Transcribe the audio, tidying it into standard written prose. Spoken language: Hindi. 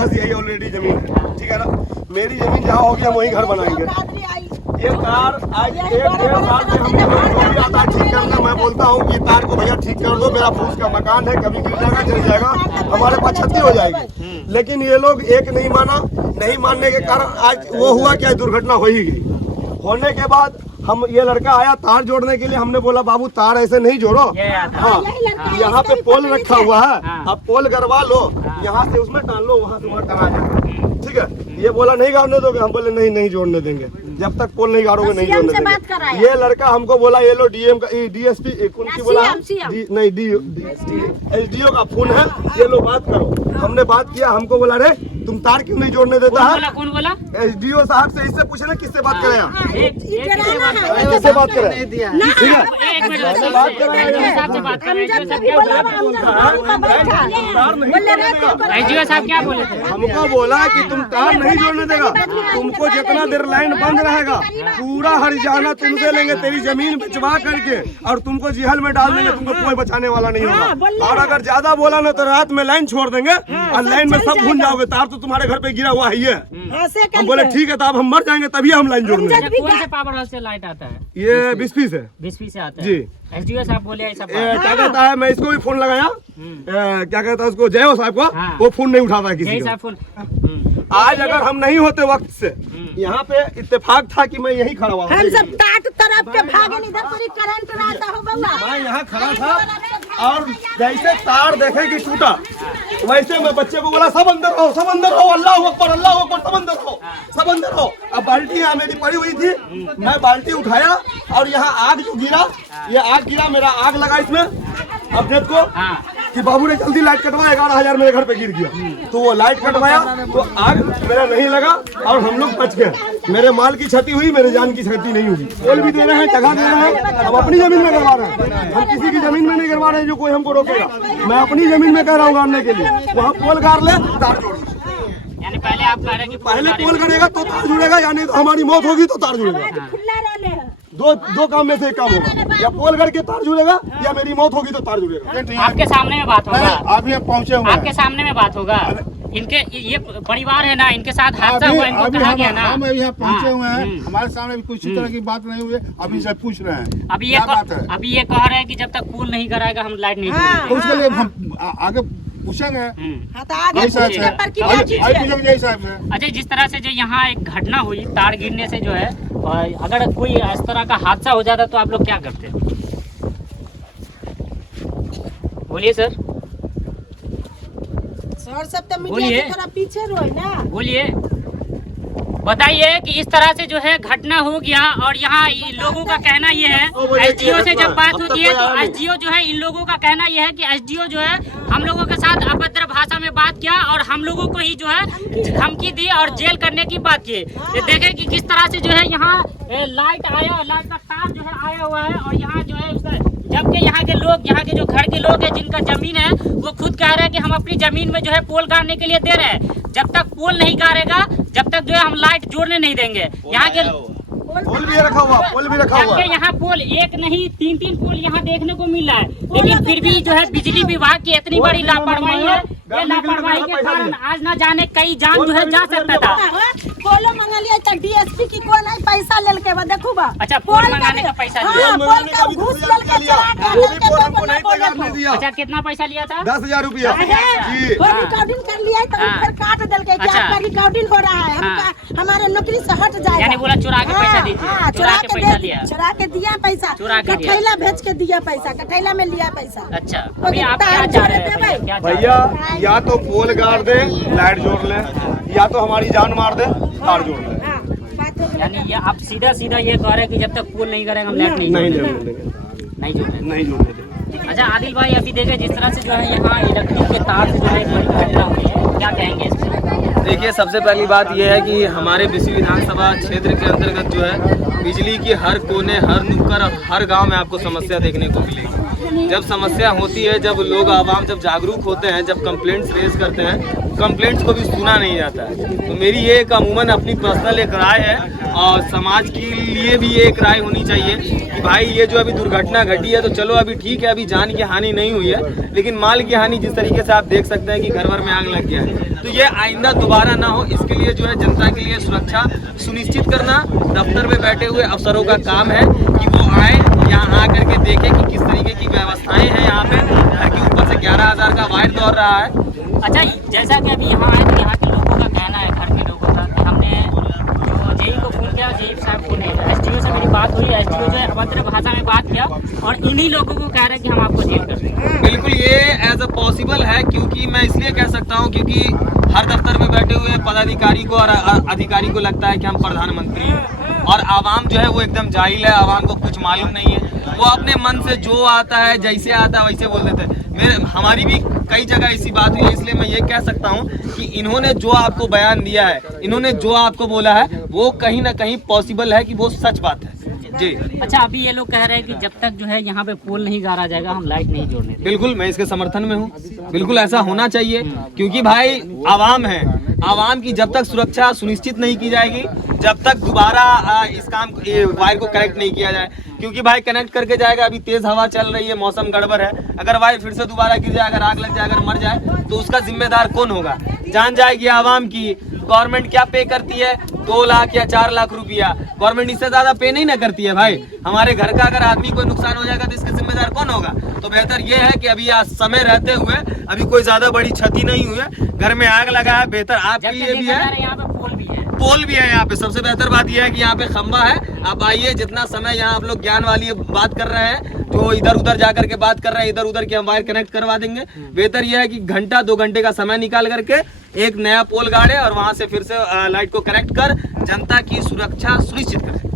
पास यही ऑलरेडी जमीन है, ठीक है ना। मेरी जमीन जहाँ होगी हम वहीं घर बनाएंगे। ये तार आज 1-1.5 साल से हम लोग आता ठीक करना, मैं बोलता हूँ कि तार को भैया ठीक कर दो, मेरा फूस का मकान है, कभी गिर जाएगा चल जाएगा, हमारे पास क्षति हो जाएगी। लेकिन ये लोग एक नहीं माना, नहीं मानने के कारण आज वो हुआ क्या, दुर्घटना हो ही गई। होने के बाद हम ये लड़का आया तार जोड़ने के लिए, हमने बोला बाबू तार ऐसे नहीं जोड़ो, हाँ यहाँ पे पोल रखा हुआ है, आप पोल गड़वा लो, यहाँ से उसमें डाल लो, वहाँ से वहाँ टंगा जाए, ठीक है। ये बोला नहीं गाड़ने दोगे, हम बोले नहीं जोड़ने देंगे, जब तक पोल नहीं गाड़ोगे नहीं जोड़ने देंगे। ये लड़का हमको बोला ये लो डीएम का DSP कौन सी बोला नहीं SDO का फोन है, ये लो बात करो। हमने बात किया, हमको बोला रे तुम तार क्यों नहीं जोड़ने देता है। कौन बोला? SDO साहब से, इससे पूछे ना किससे बात करें, इससे बात करें, ठीक है SDO साहब क्या बोले? हमको बोला कि तुम तार नहीं जोड़ने देगा, तुमको जितना देर लाइन बंद रहेगा पूरा हरियाणा तुमसे लेंगे, तेरी जमीन बेचवा करके और तुमको जेल में डाल देंगे, तुमको कोई बचाने वाला नहीं होगा। और अगर ज्यादा बोला ना तो रात में लाइन छोड़ देंगे और लाइन में सब भून जाओगे, तार तो तुम्हारे घर पे गिरा हुआ है ये। हम बोले ठीक है, तो अब हम मर जाएंगे तभी हम लाइन जोड़ देंगे। कौन से पावर हाउस से लाइट आता है? ये 20 से 20 से आता है जी। SDO साहब बोले ऐसा क्या कहता है, मैं इसको भी फोन लगाया, क्या कहता है उसको, जय साहब को, वो फोन नहीं उठाता है किसी का। आज अगर हम नहीं होते वक्त से, यहाँ पे इत्तेफाक था कि मैं यही खड़ा हुआ, हम सब तात तरफ के भागे, इधर पूरी करंट रहता हो बउआ। मैं यहाँ खड़ा था और जैसे तार देखे कि टूटा, वैसे मैं बच्चे को बोला सब अंदर रहो, सब अंदर रहो, अल्लाह अकबर, सब अंदर रहो, सब अंदर रहो। अब बाल्टी यहाँ मेरी पड़ी हुई थी, मैं बाल्टी उठाया और यहाँ आग जो गिरा, ये आग गिरा, मेरा आग लगा इसमें। अब देखो कि बाबू ने जल्दी लाइट कटवा, 11,000 मेरे घर पे गिर गया, तो वो लाइट कटवाया तो आग मेरा नहीं लगा और हम लोग बच गए। मेरे माल की क्षति हुई, मेरे जान की क्षति नहीं हुई। पोल भी दे रहे हैं, जगह दे रहे हैं, हम अपनी जमीन में करवा रहे हैं, हम किसी की जमीन में नहीं करवा रहे हैं जो कोई हमको रोकेगा। मैं अपनी जमीन में कह रहा हूँ गाड़ने के लिए, वहाँ पोल गाड़ ले तार जोड़। यानी पहले आप कह रहे हैं कि पहले पोल करेगा तो तार जुड़ेगा, यानी तो हमारी मौत होगी तो तार जुड़ेगा। दो काम में से एक काम होगा, या पोल गड़ के तार जुड़ेगा या मेरी मौत होगी तो तार जुड़ेगा। आपके सामने में बात होगा, आप यहाँ पहुँचे हुए, आपके सामने में बात होगा। इनके ये परिवार है ना, इनके साथ हादसा हुआ, इनको कहा गया ना, हम यहाँ पहुँचे हुए हैं, हमारे सामने भी कुछ तरह की बात नहीं हुई है, अभी से पूछ रहे हैं। अभी ये कह रहे हैं कि जब तक पुल नहीं कराएगा हम लाइट नहीं जोड़ेंगे। तो उसके लिए हम आगे पूछेंगे। अच्छा, जिस तरह से जो यहाँ एक घटना हुई तार गिरने से जो है, अगर कोई इस तरह का हादसा हो जाता तो आप लोग क्या करते? बोलिए सर। सर सब तो मीडिया से थोड़ा पीछे रोए ना। बोलिए, बताइए कि इस तरह से जो है घटना हो गया और यहाँ लोगों का कहना ये है, SDO से जब बात होती है तो SDO जो है, इन लोगों का कहना ये है कि SDO जो है हम लोगों के साथ अभद्र भाषा में बात किया और हम लोगों को ही जो है धमकी दी और जेल करने की बात की। ये देखें कि किस तरह से जो है यहाँ लाइट आया, लाइट का तार जो है आया हुआ है और यहाँ जो है, जबकि यहाँ के लोग, यहाँ के जो घर के लोग हैं जिनका जमीन है, वो खुद कह रहे हैं कि हम अपनी जमीन में जो है पोल गाड़ने के लिए दे रहे हैं। जब तक पोल नहीं गाड़ेगा, जब तक जो है हम लाइट जोड़ने नहीं देंगे। यहाँ के पोल भी रखा हुआ, पोल भी रखा हुआ, यहाँ पोल एक नहीं 3-3 पोल यहाँ देखने को मिल रहा है, लेकिन फिर भी जो है बिजली विभाग की इतनी बड़ी लापरवाही है। ये लापरवाही के कारण आज न जाने कई जान जो है जा सकता था। पोलो मंगा लिया तो DSP की कोई नहीं पैसा ले के बा, देखो बा। अच्छा, पोल मंगाने का पैसा लिया? पोल का घूस ले के दिया। अच्छा, कितना पैसा लिया था? 10,000 रुपया जी। रिकॉर्डिंग कर लिया तो फिर काट दिल के, आपका रिकॉर्डिंग हो रहा है, हमारे नौकरी से हट जाएगा। यानी बोला चुरा के पैसा दीजिए, चुरा के पैसा लिया, चुरा के दिया पैसा, कठैला भेज के दिया पैसा, कठैला में लिया पैसा। अच्छा, अभी आप क्या चाह रहे हैं भैया? या तो पोल गाड़ दे, लाइट जोड़ ले, या तो हमारी जान मार दे, तार जोड़ ले। यानी ये आप सीधा ये कह रहे हैं कि जब तक पोल नहीं करेंगे हम लाइट नहीं जोड़ेंगे। अच्छा आदिल भाई, अभी देखें जिस तरह से जो है यहाँ इलेक्ट्रिक के तार से जो है बड़ी घटना हुई है, क्या कहेंगे इस पर? देखिए, सबसे पहली बात यह है कि हमारे बिस्सी विधानसभा क्षेत्र के अंतर्गत जो है बिजली की हर कोने, हर नुक्कड़, हर गांव में आपको समस्या देखने को मिलेगी। जब समस्या होती है, जब लोग आवाम जब जागरूक होते हैं, जब कंप्लेंट्स रेज करते हैं, कंप्लेंट्स को भी सुना नहीं जाता है। तो मेरी ये एक अमूमन अपनी पर्सनल एक राय है और समाज के लिए भी एक राय होनी चाहिए कि भाई ये जो अभी दुर्घटना घटी है तो चलो अभी ठीक है, अभी जान की हानि नहीं हुई है, लेकिन माल की हानि जिस तरीके से आप देख सकते हैं कि घर भर में आग लग गया है, तो ये आइंदा दोबारा ना हो, इसके लिए जो है जनता के लिए सुरक्षा सुनिश्चित करना दफ्तर में बैठे हुए अफसरों का काम है कि वो आए यहाँ आकर के देखें कि किस तरीके की व्यवस्थाएं हैं यहाँ पे। घर के ऊपर से 11,000 का वायर दौड़ रहा है। अच्छा, जैसा कि अभी यहाँ आए तो यहाँ के लोगों का कहना है, घर के लोगों का, कि हमने जो जेई को फोन किया, जेई साहब को नहीं, एसडीओ से मेरी बात हुई, एसडीओ जो है अभद्र भाषा में बात किया और इन्हीं लोगों को कह रहे हैं कि हम आपको जेल कर देंगे। बिल्कुल ये एज अ पॉसिबल है, क्योंकि मैं इसलिए कह सकता हूँ क्योंकि हर दफ्तर में बैठे हुए पदाधिकारी को और अधिकारी को लगता है कि हम प्रधानमंत्री हैं और आवाम जो है वो एकदम जाहिल है, आवाम को कुछ मालूम नहीं है, वो अपने मन से जो आता है जैसे आता है वैसे बोल देते हैं। हमारी भी कई जगह ऐसी बात हुई है, इसलिए मैं ये कह सकता हूँ कि इन्होंने जो आपको बयान दिया है, इन्होंने जो आपको बोला है, वो कहीं ना कहीं पॉसिबल है कि वो सच बात है जी। अच्छा, अभी ये लोग कह रहे हैं कि जब तक जो है यहाँ पे पोल नहीं गाड़ा जाएगा हम लाइट नहीं जोड़ने देंगे। बिल्कुल मैं इसके समर्थन में हूँ, बिल्कुल ऐसा होना चाहिए, क्योंकि भाई आवाम है, आवाम की जब तक सुरक्षा सुनिश्चित नहीं की जाएगी, जब तक दोबारा इस काम वायर को कनेक्ट नहीं किया जाए, क्योंकि भाई कनेक्ट करके जाएगा, अभी तेज हवा चल रही है, मौसम गड़बड़ है, अगर वायर फिर से दोबारा गिर जाए, अगर आग लग जाए, अगर मर जाए तो उसका जिम्मेदार कौन होगा? जान जाएगी आवाम की। गवर्नमेंट क्या पे करती है? 2 लाख या 4 लाख रुपया। गवर्नमेंट इससे ज्यादा पे नहीं ना करती है भाई। हमारे घर का अगर आदमी कोई नुकसान हो जाएगा तो इसका जिम्मेदार कौन होगा? तो बेहतर ये है कि अभी आज समय रहते हुए, अभी कोई ज्यादा बड़ी क्षति नहीं हुई है, घर में आग लगा है, बेहतर आपके लिए भी है, यहाँ पे पोल भी है यहाँ पे। सबसे बेहतर बात यह है कि यहाँ पे खंबा है। आप आइए, जितना समय यहाँ आप लोग ज्ञान वाली बात कर रहे हैं, जो इधर उधर जाकर के बात कर रहे हैं, इधर उधर की हम वायर कनेक्ट करवा देंगे। बेहतर यह है कि घंटा 2 घंटे का समय निकाल करके एक नया पोल गाड़े और वहां से फिर से लाइट को कनेक्ट कर जनता की सुरक्षा सुनिश्चित करें।